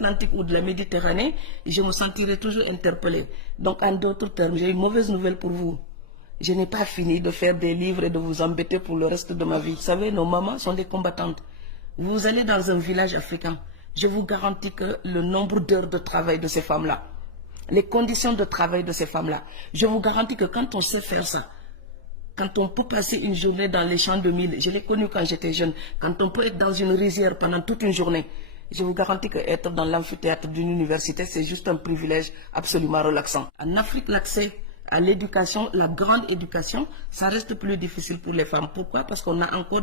l'Atlantique ou de la Méditerranée, je me sentirai toujours interpellée. Donc, en d'autres termes, j'ai une mauvaise nouvelle pour vous. Je n'ai pas fini de faire des livres et de vous embêter pour le reste de ma vie. Vous savez, nos mamans sont des combattantes. Vous allez dans un village africain, je vous garantis que le nombre d'heures de travail de ces femmes-là, les conditions de travail de ces femmes-là, je vous garantis que quand on sait faire ça, quand on peut passer une journée dans les champs de mil, je l'ai connu quand j'étais jeune, quand on peut être dans une rizière pendant toute une journée, je vous garantis qu'être dans l'amphithéâtre d'une université, c'est juste un privilège absolument relaxant. En Afrique, l'accès à l'éducation, la grande éducation, ça reste plus difficile pour les femmes. Pourquoi? Parce qu'on a encore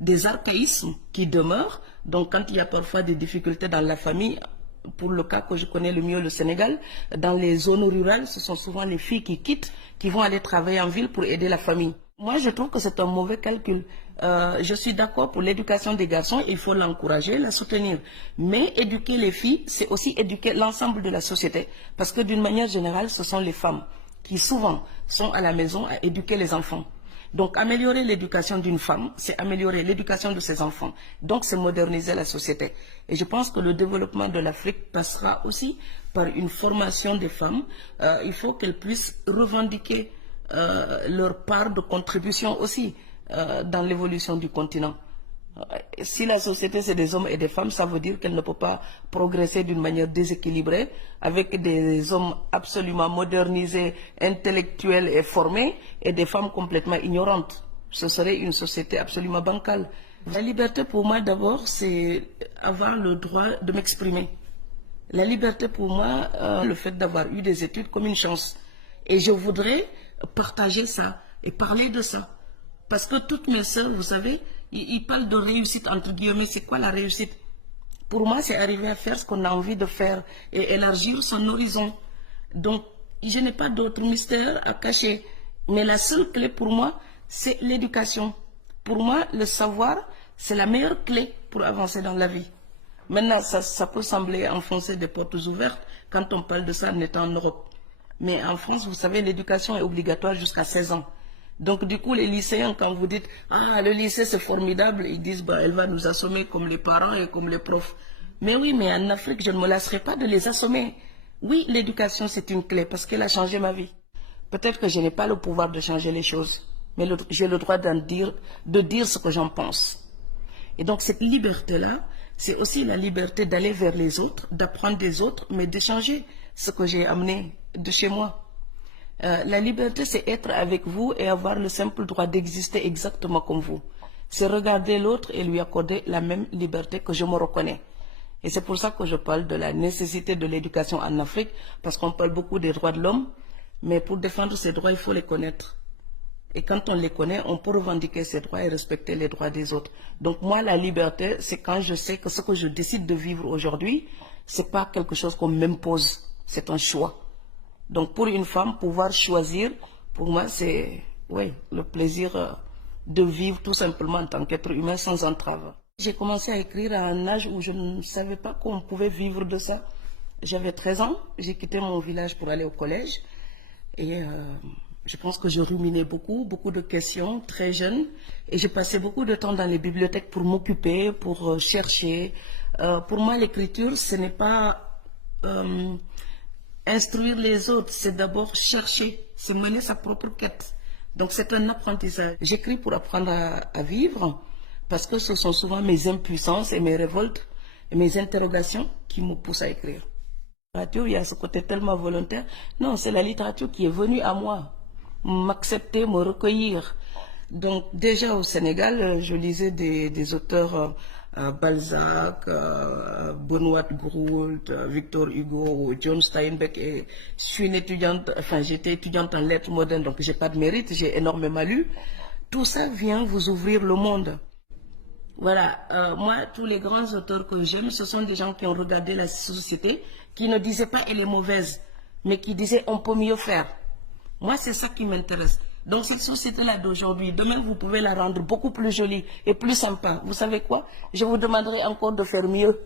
des archaïsmes qui demeurent. Donc, quand il y a parfois des difficultés dans la famille, pour le cas que je connais le mieux, le Sénégal, dans les zones rurales, ce sont souvent les filles qui quittent, qui vont aller travailler en ville pour aider la famille. Moi, je trouve que c'est un mauvais calcul. Je suis d'accord pour l'éducation des garçons, il faut l'encourager, la soutenir. Mais éduquer les filles, c'est aussi éduquer l'ensemble de la société. Parce que d'une manière générale, ce sont les femmes qui souvent sont à la maison à éduquer les enfants. Donc, améliorer l'éducation d'une femme, c'est améliorer l'éducation de ses enfants. Donc, c'est moderniser la société. Et je pense que le développement de l'Afrique passera aussi par une formation des femmes. Il faut qu'elles puissent revendiquer leur part de contribution aussi dans l'évolution du continent. Si la société c'est des hommes et des femmes, ça veut dire qu'elle ne peut pas progresser d'une manière déséquilibrée avec des hommes absolument modernisés, intellectuels et formés et des femmes complètement ignorantes. Ce serait une société absolument bancale. La liberté pour moi d'abord c'est avoir le droit de m'exprimer. La liberté pour moi, le fait d'avoir eu des études comme une chance. Et je voudrais partager ça et parler de ça. Parce que toutes mes sœurs, vous savez, ils parlent de réussite, entre guillemets. C'est quoi la réussite? Pour moi, c'est arriver à faire ce qu'on a envie de faire et élargir son horizon. Donc, je n'ai pas d'autre mystère à cacher. Mais la seule clé pour moi, c'est l'éducation. Pour moi, le savoir, c'est la meilleure clé pour avancer dans la vie. Maintenant, ça peut sembler enfoncer des portes ouvertes quand on parle de ça en étant en Europe. Mais en France, vous savez, l'éducation est obligatoire jusqu'à 16 ans. Donc du coup, les lycéens, quand vous dites « Ah, le lycée c'est formidable », ils disent bah, « Elle va nous assommer comme les parents et comme les profs ». Mais oui, mais en Afrique, je ne me lasserai pas de les assommer. Oui, l'éducation c'est une clé parce qu'elle a changé ma vie. Peut-être que je n'ai pas le pouvoir de changer les choses, mais j'ai le droit de dire ce que j'en pense. Et donc cette liberté-là, c'est aussi la liberté d'aller vers les autres, d'apprendre des autres, mais de changer ce que j'ai amené de chez moi. La liberté, c'est être avec vous et avoir le simple droit d'exister exactement comme vous. C'est regarder l'autre et lui accorder la même liberté que je me reconnais. Et c'est pour ça que je parle de la nécessité de l'éducation en Afrique, parce qu'on parle beaucoup des droits de l'homme, mais pour défendre ces droits, il faut les connaître. Et quand on les connaît, on peut revendiquer ces droits et respecter les droits des autres. Donc moi, la liberté, c'est quand je sais que ce que je décide de vivre aujourd'hui, c'est pas quelque chose qu'on m'impose, c'est un choix. Donc pour une femme, pouvoir choisir, pour moi, c'est le plaisir de vivre tout simplement en tant qu'être humain sans entrave. J'ai commencé à écrire à un âge où je ne savais pas qu'on pouvait vivre de ça. J'avais 13 ans, j'ai quitté mon village pour aller au collège. Et je pense que je ruminais beaucoup de questions très jeune. Et j'ai passé beaucoup de temps dans les bibliothèques pour m'occuper, pour chercher. Pour moi, l'écriture, ce n'est pas instruire les autres, c'est d'abord chercher, c'est mener sa propre quête. Donc c'est un apprentissage. J'écris pour apprendre à vivre, parce que ce sont souvent mes impuissances et mes révoltes et mes interrogations qui me poussent à écrire. La littérature, il y a ce côté tellement volontaire. Non, c'est la littérature qui est venue à moi, m'accepter, me recueillir. Donc déjà au Sénégal, je lisais des auteurs Balzac, Benoît Gould, Victor Hugo, John Steinbeck. Et je suis une étudiante, enfin j'étais étudiante en lettres modernes, donc j'ai pas de mérite, j'ai énormément lu. Tout ça vient vous ouvrir le monde. Voilà, moi, tous les grands auteurs que j'aime, ce sont des gens qui ont regardé la société, qui ne disaient pas elle est mauvaise, mais qui disaient on peut mieux faire. Moi, c'est ça qui m'intéresse. Donc cette société-là d'aujourd'hui, demain vous pouvez la rendre beaucoup plus jolie et plus sympa. Vous savez quoi? Je vous demanderai encore de faire mieux.